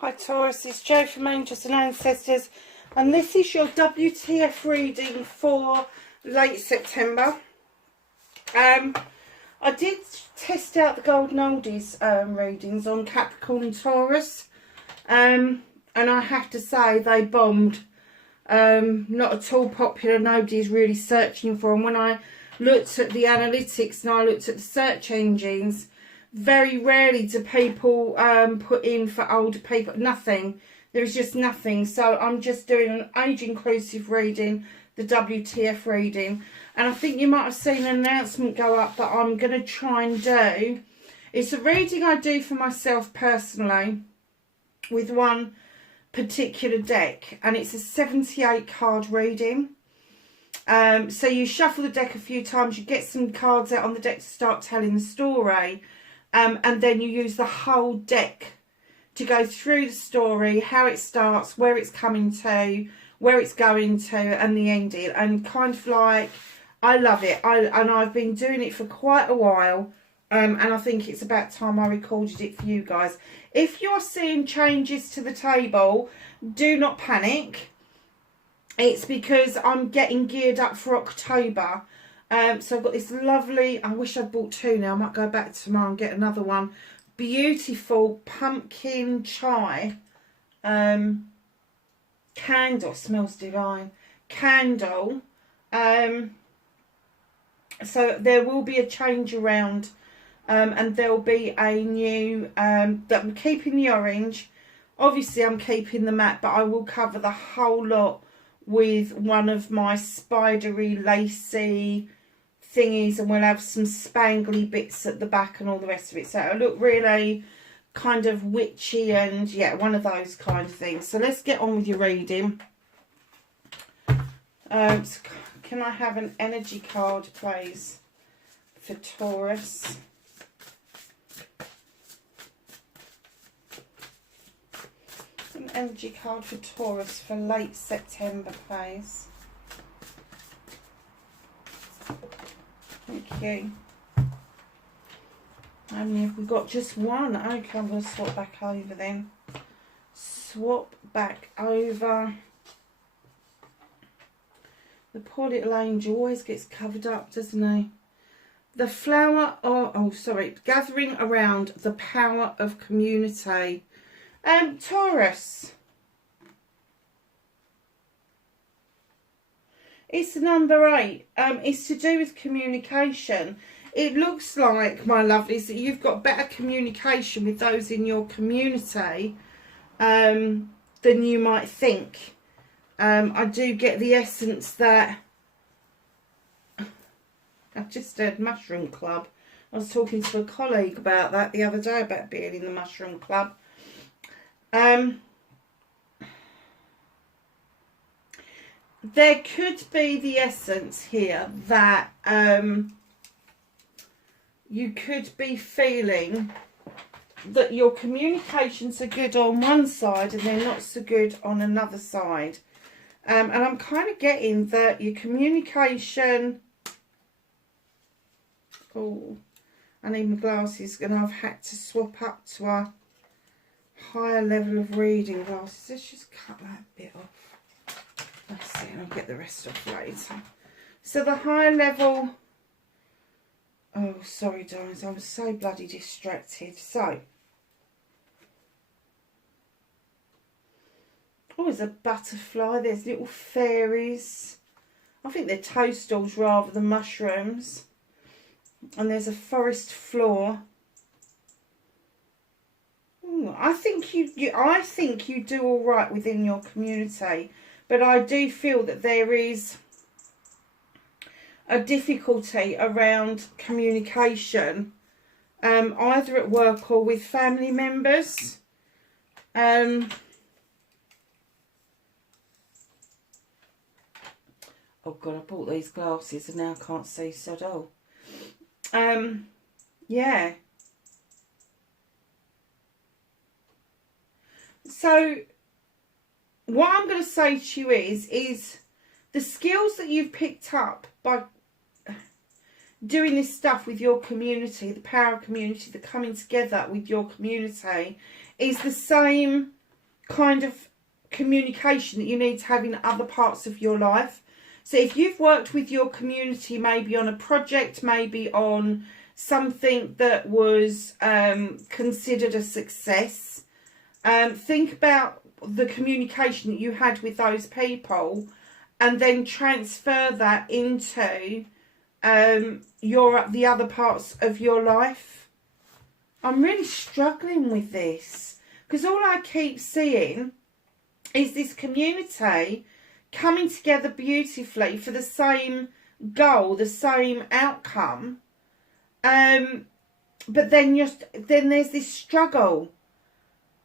Hi Taurus, it's Jo from Angels and Ancestors, and this is your WTF reading for late September. I did test out the Golden Oldies readings on Capricorn and Taurus, and I have to say they bombed. Not at all popular, nobody's really searching for them. When I looked at the analytics and I looked at the search engines, very rarely do people put in for older people. Nothing. There is just nothing. So I'm just doing an age inclusive reading, the WTF reading. And I think you might have seen an announcement go up that I'm going to try and do. It's a reading I do for myself personally with one particular deck. And it's a 78 card reading. So you shuffle the deck a few times. You get some cards out on the deck to start telling the story. And then you use the whole deck to go through the story, how it starts, where it's coming to, where it's going to, and the ending. And kind of like, I love it. And I've been doing it for quite a while. And I think it's about time I recorded it for you guys. If you're seeing changes to the table, do not panic. It's because I'm getting geared up for October. So I've got this lovely, I wish I'd bought two now, I might go back tomorrow and get another one. Beautiful pumpkin chai candle, smells divine, candle. So there will be a change around, and there'll be a new, that I'm keeping the orange. Obviously I'm keeping the matte, but I will cover the whole lot with one of my spidery, lacy thingies, and we'll have some spangly bits at the back and all the rest of it. So it'll look really kind of witchy and, yeah, one of those kind of things. So let's get on with your reading. So can I have an energy card, please, for Taurus? An energy card for Taurus for late September, please. Thank you. How many have we got? Just one. Okay, I'm going to swap back over then. Swap back over. The poor little angel always gets covered up, doesn't he? The flower, gathering around the power of community. Taurus. It's number 8. It's to do with communication. It looks like, my lovelies, that you've got better communication with those in your community than you might think. I do get the essence that... I've just heard Mushroom Club. I was talking to a colleague about that the other day, about being in the Mushroom Club. There could be the essence here that you could be feeling that your communications are good on one side and they're not so good on another side. And I'm kind of getting that your communication... Oh, I need my glasses, and I've had to swap up to a higher level of reading glasses. Let's just cut that bit off. Let's see, and I'll get the rest off later. So the higher level... Oh, sorry, darlings, I was so bloody distracted. So... Oh, there's a butterfly. There's little fairies. I think they're toadstools rather than mushrooms. And there's a forest floor. Ooh, I think you do all right within your community. But I do feel that there is a difficulty around communication, either at work or with family members. Oh God, I bought these glasses and now I can't see sod all. Yeah. So what I'm going to say to you is the skills that you've picked up by doing this stuff with your community, the power of community, the coming together with your community, is the same kind of communication that you need to have in other parts of your life. So if you've worked with your community, maybe on a project, maybe on something that was considered a success, think about the communication that you had with those people and then transfer that into the other parts of your life. I'm really struggling with this because all I keep seeing is this community coming together beautifully for the same goal, the same outcome, but then there's this struggle,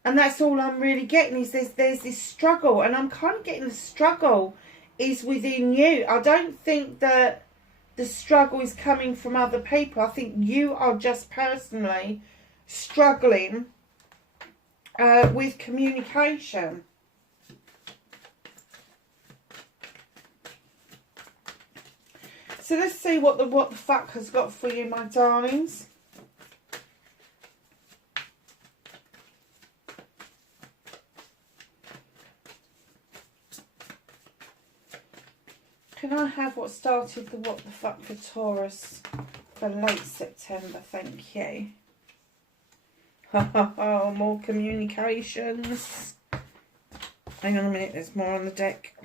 and that's all I'm really getting is there's this struggle, and I'm kind of getting the struggle is within you. I don't think that the struggle is coming from other people. I think you are just personally struggling with communication. So let's see what the fuck has got for you, my darlings. Can I have what started the what the fuck for Taurus for late September? Thank you. Oh, more communications. Hang on a minute, there's more on the deck.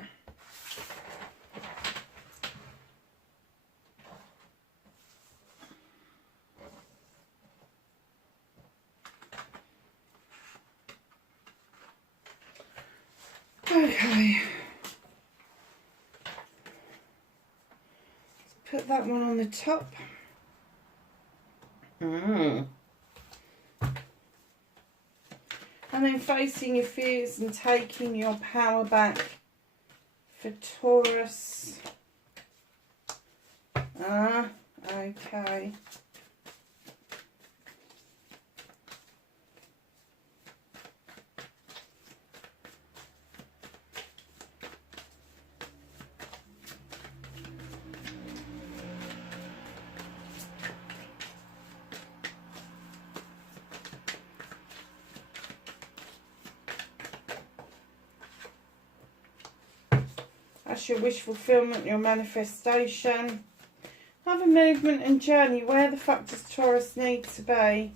Okay. Let's put that one on the top. And then facing your fears and taking your power back for Taurus. Okay. That's your wish fulfillment, your manifestation. Have a movement and journey. Where the fuck does Taurus need to be?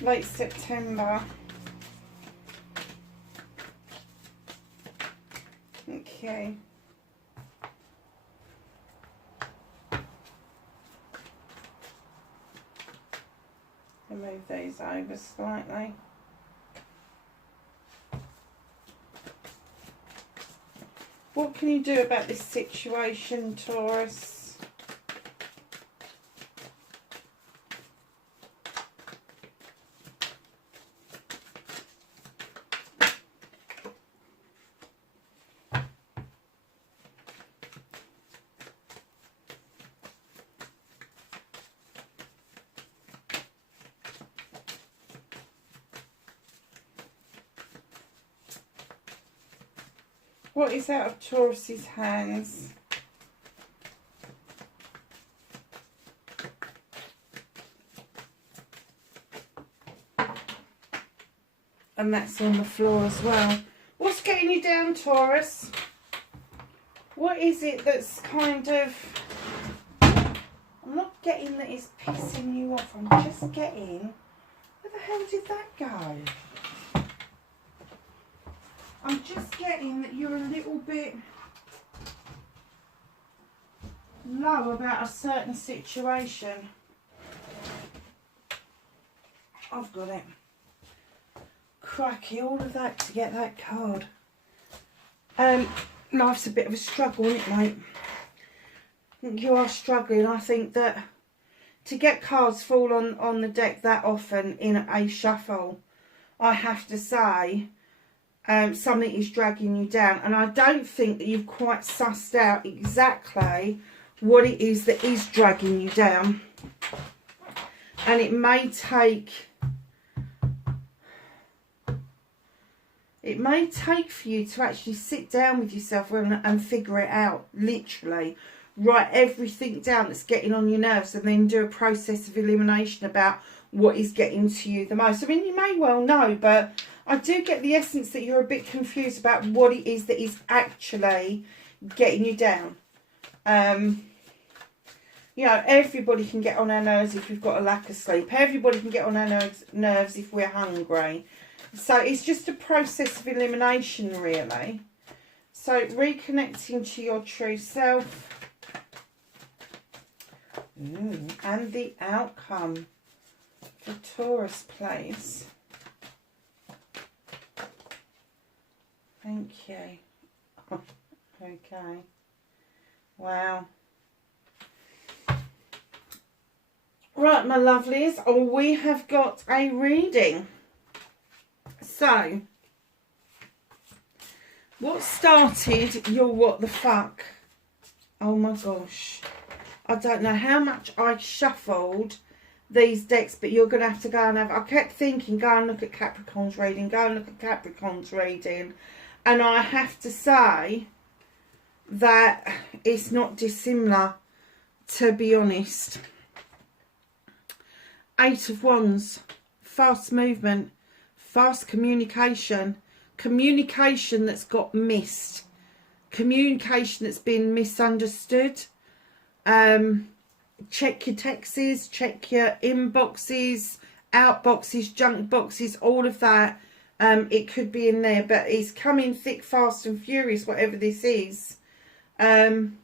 Late September. Okay. I'll move these over slightly. What can you do about this situation, Taurus? What is out of Taurus's hands? And that's on the floor as well. What's getting you down, Taurus? What is it that's kind of... I'm not getting that it's pissing you off. I'm just getting... Where the hell did that go? I'm just getting that you're a little bit low about a certain situation. I've got it. Cracky, all of that to get that card. Life's a bit of a struggle, isn't it, mate? I think you are struggling. I think that to get cards fall on the deck that often in a shuffle, I have to say... something is dragging you down, and I don't think that you've quite sussed out exactly what it is that is dragging you down, and it may take for you to actually sit down with yourself and figure it out. Literally write everything down that's getting on your nerves, and then do a process of elimination about what is getting to you the most. I mean, you may well know, but I do get the essence that you're a bit confused about what it is that is actually getting you down. You know, everybody can get on our nerves if we've got a lack of sleep. Everybody can get on our nerves if we're hungry. So it's just a process of elimination, really. So reconnecting to your true self. And the outcome for Taurus, please. Thank you. Okay. Wow. Right, my lovelies, we have got a reading. So, what started your what the fuck? Oh my gosh. I don't know how much I shuffled these decks, but you're going to have to go and have... I kept thinking, go and look at Capricorn's reading, go and look at Capricorn's reading. And I have to say that it's not dissimilar, to be honest. Eight of Wands, fast movement, fast communication, communication that's got missed, communication that's been misunderstood. Check your texts, check your inboxes, outboxes, junk boxes, all of that. It could be in there, but it's coming thick, fast and furious, whatever this is. And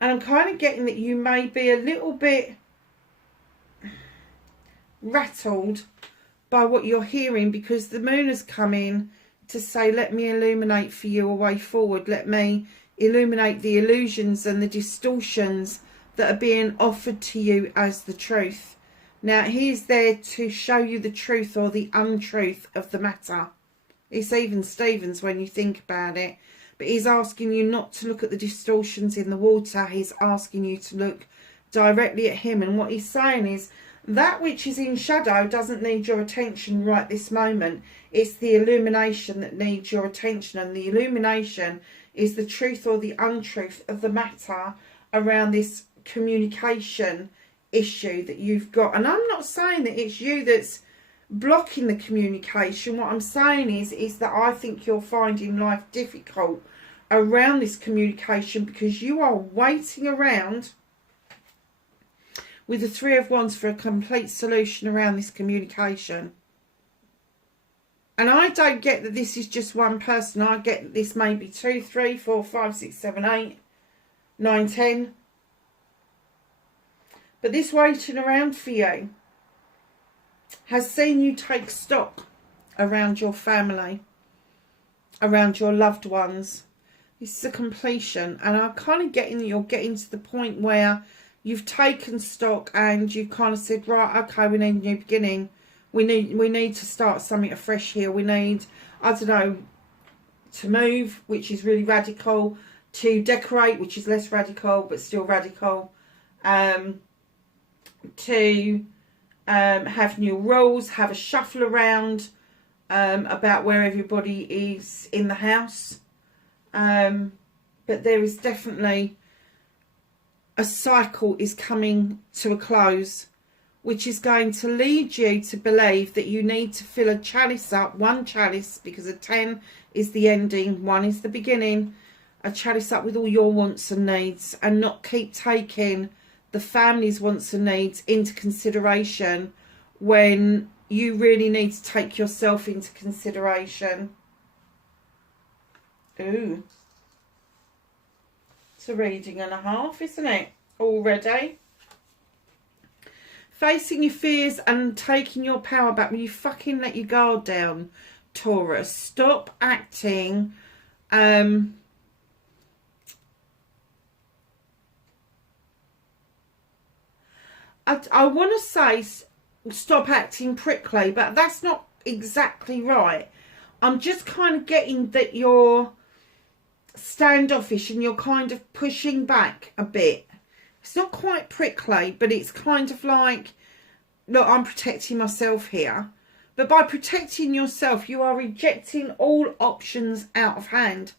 I'm kind of getting that you may be a little bit rattled by what you're hearing, because the moon has come in to say, let me illuminate for you a way forward. Let me illuminate the illusions and the distortions that are being offered to you as the truth. Now, he's there to show you the truth or the untruth of the matter. It's even Stevens when you think about it. But he's asking you not to look at the distortions in the water. He's asking you to look directly at him. And what he's saying is, that which is in shadow doesn't need your attention right this moment. It's the illumination that needs your attention. And the illumination is the truth or the untruth of the matter around this communication issue that you've got. And I'm not saying that it's you that's blocking the communication. What I'm saying is that I think you're finding life difficult around this communication, because you are waiting around with the Three of Wands for a complete solution around this communication. And I don't get that this is just one person. I get that this may be 2, 3, 4, 5, 6, 7, 8, 9, 10. But this waiting around for you has seen you take stock around your family, around your loved ones. This is a completion. And I'm kind of getting that you're getting to the point where you've taken stock and you've kind of said, right, okay, we need a new beginning. We need to start something afresh here. We need, I don't know, to move, which is really radical, to decorate, which is less radical, but still radical, to have new rules, have a shuffle around about where everybody is in the house. But there is definitely a cycle is coming to a close, which is going to lead you to believe that you need to fill a chalice up, one chalice, because a 10 is the ending, 1 is the beginning, a chalice up with all your wants and needs, and not keep taking the family's wants and needs into consideration when you really need to take yourself into consideration. Ooh. It's a reading and a half, isn't it? Already. Facing your fears and taking your power back. When you fucking let your guard down, Taurus. Stop acting I want to say stop acting prickly, but that's not exactly right. I'm just kind of getting that you're standoffish and you're kind of pushing back a bit. It's not quite prickly, but it's kind of like, look, I'm protecting myself here. But by protecting yourself, you are rejecting all options out of hand.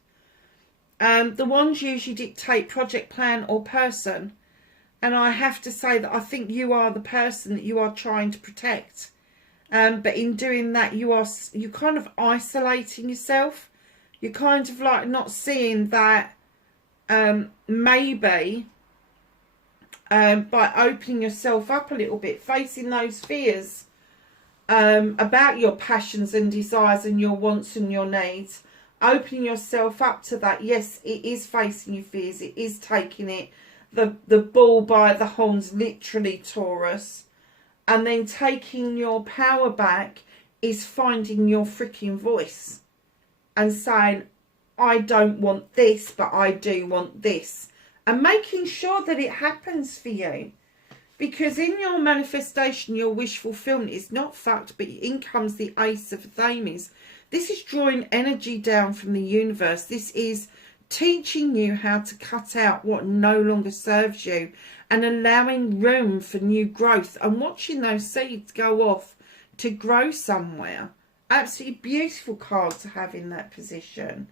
The ones usually dictate project, plan or person. And I have to say that I think you are the person that you are trying to protect. But in doing that, you're kind of isolating yourself. You're kind of like not seeing that maybe by opening yourself up a little bit, facing those fears about your passions and desires and your wants and your needs, opening yourself up to that. Yes, it is facing your fears. It is taking it, the bull by the horns, literally, Taurus. And then taking your power back is finding your freaking voice and saying, I don't want this, but I do want this. And making sure that it happens for you. Because in your manifestation, your wish fulfillment is not fucked, but in comes the Ace of Thames. This is drawing energy down from the universe. This is teaching you how to cut out what no longer serves you and allowing room for new growth and watching those seeds go off to grow somewhere. Absolutely beautiful card to have in that position.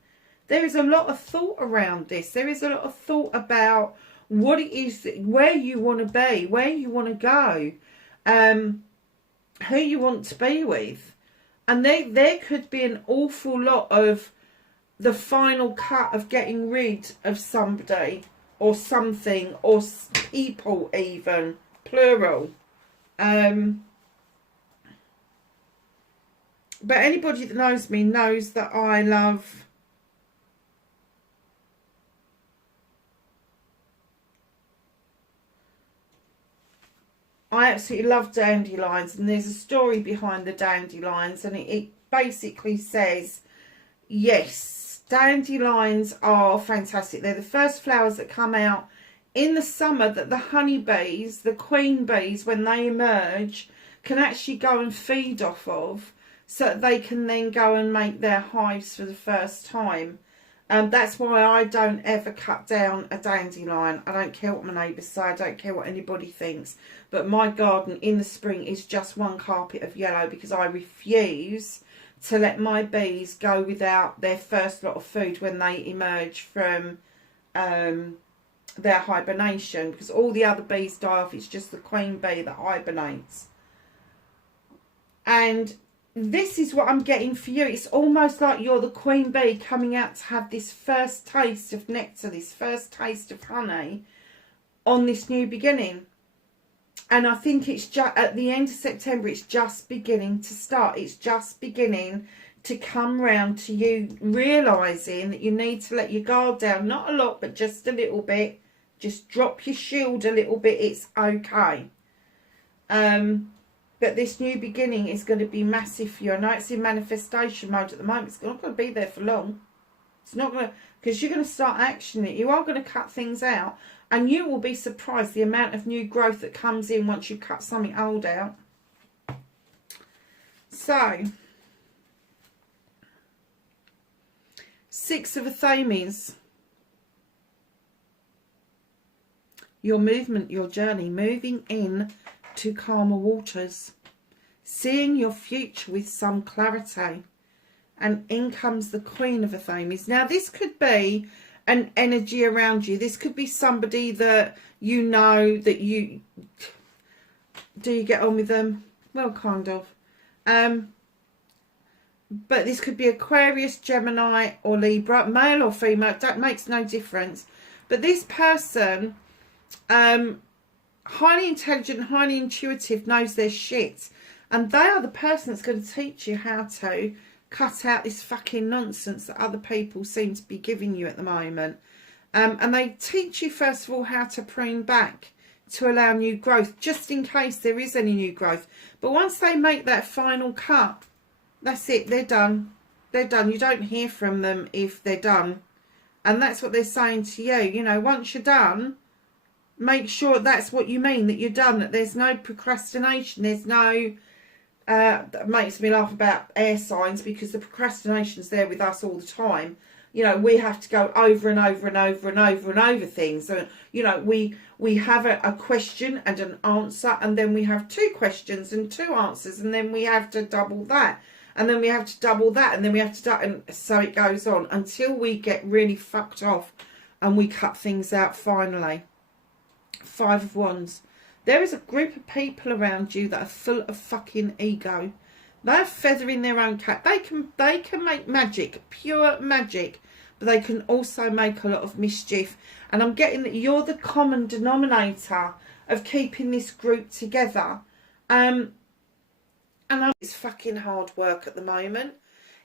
There is a lot of thought around this. There is a lot of thought about what it is, where you want to be, where you want to go, who you want to be with. And there could be an awful lot of the final cut of getting rid of somebody or something or people, even plural. But anybody that knows me knows that I absolutely love dandelions, and there's a story behind the dandelions, and it basically says, yes, dandelions are fantastic. They're the first flowers that come out in the summer that the honeybees, the queen bees, when they emerge, can actually go and feed off of, so that they can then go and make their hives for the first time. That's why I don't ever cut down a dandelion. I don't care what my neighbours say. I don't care what anybody thinks. But my garden in the spring is just one carpet of yellow, because I refuse to let my bees go without their first lot of food when they emerge from their hibernation, because all the other bees die off. It's just the queen bee that hibernates. And this is what I'm getting for you. It's almost like you're the queen bee coming out to have this first taste of nectar, this first taste of honey on this new beginning. And I think it's just at the end of September, it's just beginning to start. It's just beginning to come round to you realising that you need to let your guard down. Not a lot, but just a little bit. Just drop your shield a little bit. It's okay. But this new beginning is going to be massive for you. I know it's in manifestation mode at the moment. It's not going to be there for long. It's not going to, because you're going to start actioning it. You are going to cut things out. And you will be surprised the amount of new growth that comes in once you cut something old out. So, Six of Thames. Your movement, your journey, moving in to calmer waters, seeing your future with some clarity, and in comes the Queen of Thames. Now this could be an energy around you. This could be somebody that you know, that you do you get on with them? Well, kind of. But this could be Aquarius, Gemini or Libra, male or female, that makes no difference. But this person, highly intelligent, highly intuitive, knows their shit. And they are the person that's going to teach you how to cut out this fucking nonsense that other people seem to be giving you at the moment. And they teach you, first of all, how to prune back to allow new growth, just in case there is any new growth. But once they make that final cut, that's it. They're done. They're done. You don't hear from them if they're done. And that's what they're saying to you. You know, once you're done, make sure that's what you mean, that you're done, that there's no procrastination. There's no... that makes me laugh about air signs, because the procrastination's there with us all the time. You know, we have to go over and over and over and over and over things. So, you know, we have a question and an answer, and then we have two questions and two answers, and then we have to double that. And then we have to double that, and then we have to and so it goes on until we get really fucked off and we cut things out finally. Five of Wands. There is a group of people around you that are full of fucking ego. They're feathering their own cap. They can make magic, pure magic, but they can also make a lot of mischief. And I'm getting that you're the common denominator of keeping this group together. And it's fucking hard work at the moment.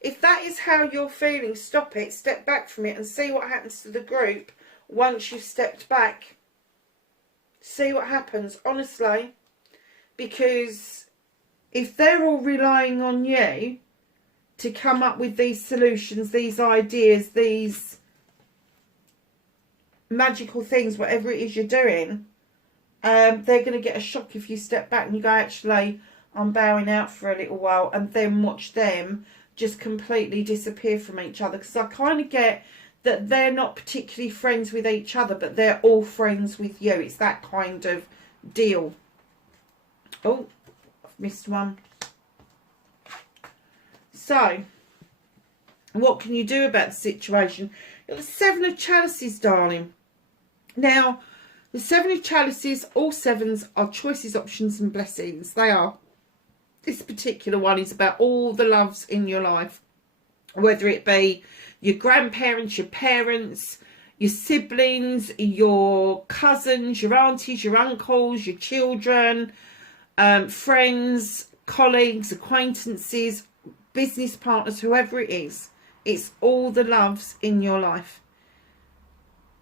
If that is how you're feeling, stop it, step back from it and see what happens to the group once you've stepped back. See what happens, honestly. Because if they're all relying on you to come up with these solutions, these ideas, these magical things, whatever it is you're doing, they're going to get a shock if you step back and you go, actually, I'm bowing out for a little while, and then watch them just completely disappear from each other. Because I kind of get that they're not particularly friends with each other, but they're all friends with you. It's that kind of deal. Oh, I've missed one. So, what can you do about the situation? You've got the Seven of Chalices, darling. Now, the Seven of Chalices, all sevens are choices, options and blessings. They are. This particular one is about all the loves in your life. Whether it be your grandparents, your parents, your siblings, your cousins, your aunties, your uncles, your children, friends, colleagues, acquaintances, business partners, whoever it is. It's all the loves in your life.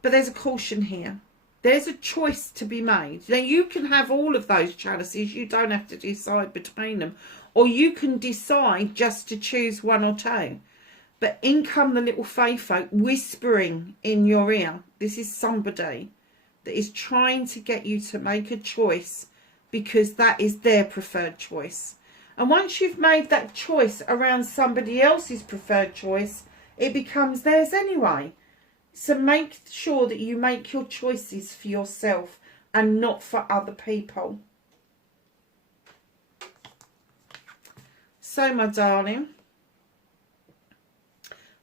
But there's a caution here. There's a choice to be made. Now, you can have all of those chalices. You don't have to decide between them. Or you can decide just to choose one or two. But in come the little fae folk whispering in your ear. This is somebody that is trying to get you to make a choice because that is their preferred choice. And once you've made that choice around somebody else's preferred choice, it becomes theirs anyway. So make sure that you make your choices for yourself and not for other people. So, my darling,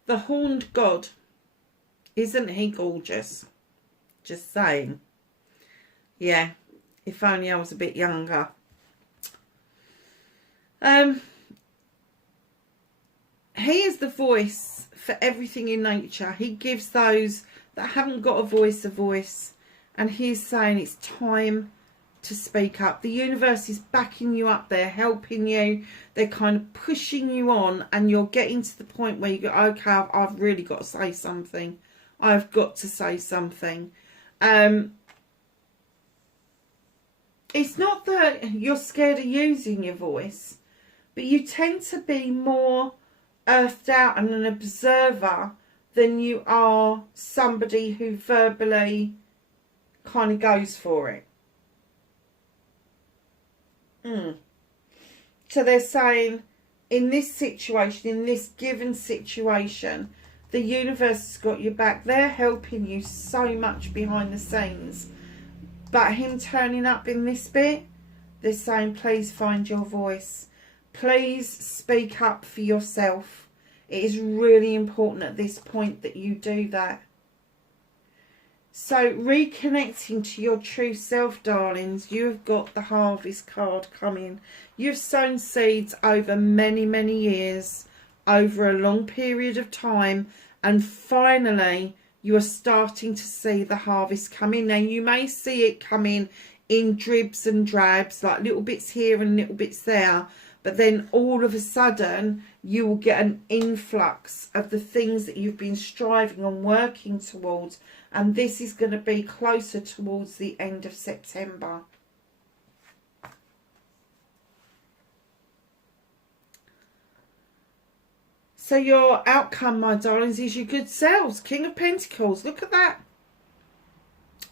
the Horned God, isn't he gorgeous? Just saying. Yeah, if only I was a bit younger. He is the voice for everything in nature. He gives those that haven't got a voice. And he's saying it's time to speak up. The universe is backing you up there, helping you. They're kind of pushing you on, and you're getting to the point where you go, okay, I've really got to say something. I've got to say something. It's not that you're scared of using your voice, but you tend to be more earthed out and an observer than you are somebody who verbally kind of goes for it. So they're saying, in this situation, in this given situation, the universe has got your back. They're helping you so much behind the scenes. But him turning up in this bit, they're saying, please find your voice. Please speak up for yourself. It is really important at this point that you do that. So, reconnecting to your true self, darlings, you've got the Harvest card coming. You've sown seeds over many, many years, over a long period of time, and finally you are starting to see the harvest come in. Now, you may see it coming in dribs and drabs, like little bits here and little bits there, but then all of a sudden you will get an influx of the things that you've been striving and working towards. And this is going to be closer towards the end of September. So your outcome, my darlings, is your good selves. King of Pentacles. Look at that.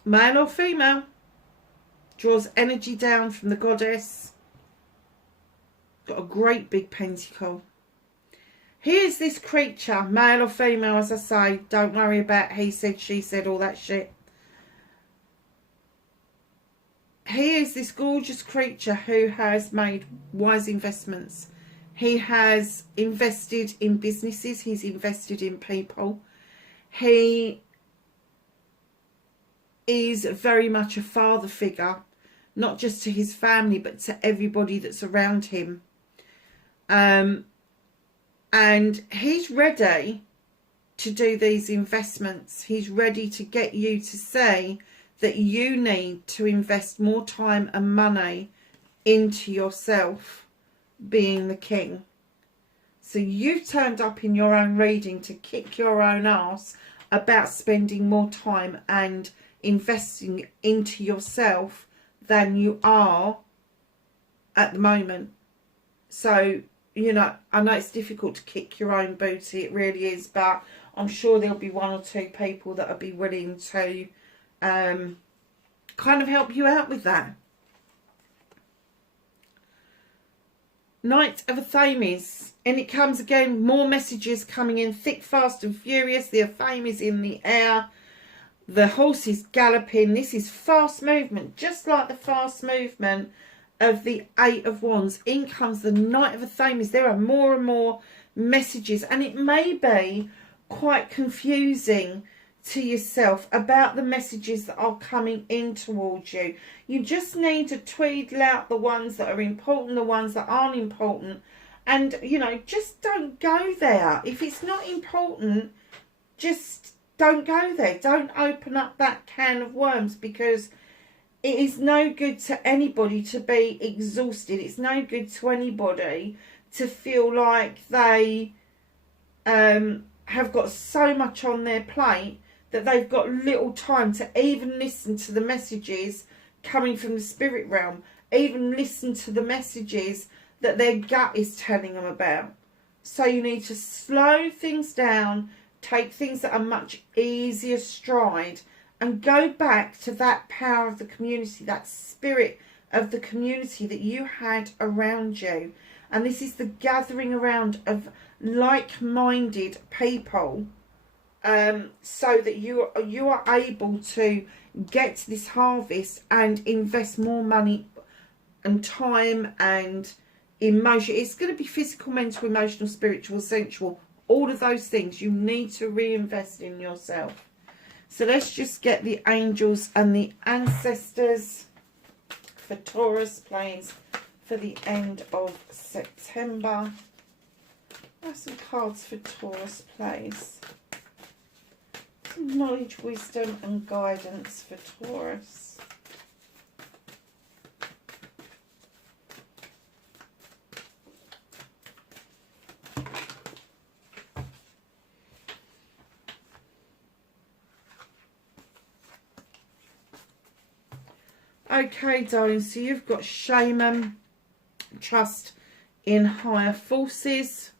Male or female. Draws energy down from the goddess. Got a great big pentacle. Here's this creature, male or female, as I say. Don't worry about he said, she said, all that shit. Here's this gorgeous creature who has made wise investments. He has invested in businesses. He's invested in people. He is very much a father figure, not just to his family, but to everybody that's around him. And he's ready to do these investments. He's ready to get you to see that you need to invest more time and money into yourself being the king. So you've turned up in your own reading to kick your own ass about spending more time and investing into yourself than you are at the moment. So, you know, I know it's difficult to kick your own booty, it really is, but I'm sure there'll be one or two people that will be willing to kind of help you out with that. Knight of Athames, and it comes again, more messages coming in thick, fast and furious. The Athame is in the air. The horse is galloping. This is fast movement, just like the fast movement of the Eight of Wands. In comes the Knight of Athames. There are more and more messages, and it may be quite confusing to yourself about the messages that are coming in towards you. You just need to tweedle out the ones that are important, the ones that aren't important, and, you know, just don't go there. If it's not important, just don't go there. Don't open up that can of worms, because it is no good to anybody to be exhausted. It's no good to anybody to feel like they have got so much on their plate that they've got little time to even listen to the messages coming from the spirit realm, even listen to the messages that their gut is telling them about. So you need to slow things down, take things that are much easier stride, and go back to that power of the community, that spirit of the community that you had around you. And this is the gathering around of like-minded people, so that you are able to get this harvest and invest more money and time and emotion. It's going to be physical, mental, emotional, spiritual, sensual. All of those things you need to reinvest in yourself. So let's just get the angels and the ancestors for Taurus, please, for the end of September. Have some cards for Taurus, please. Some knowledge, wisdom and guidance for Taurus. Okay, darling, so you've got shaman, trust in higher forces.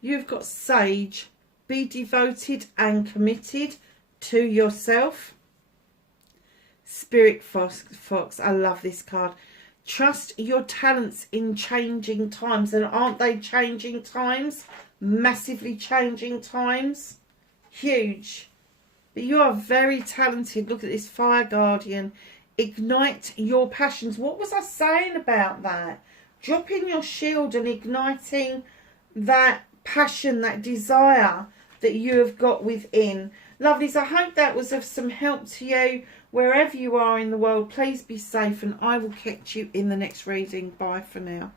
You've got sage, be devoted and committed to yourself. Spirit fox, I love this card. Trust your talents in changing times. And aren't they changing times? Massively changing times. Huge. But you are very talented. Look at this fire guardian. Ignite your passions. What was I saying about that? Dropping your shield and igniting that passion, that desire that you have got within. Lovelies, I hope that was of some help to you. Wherever you are in the world, please be safe, and I will catch you in the next reading. Bye for now.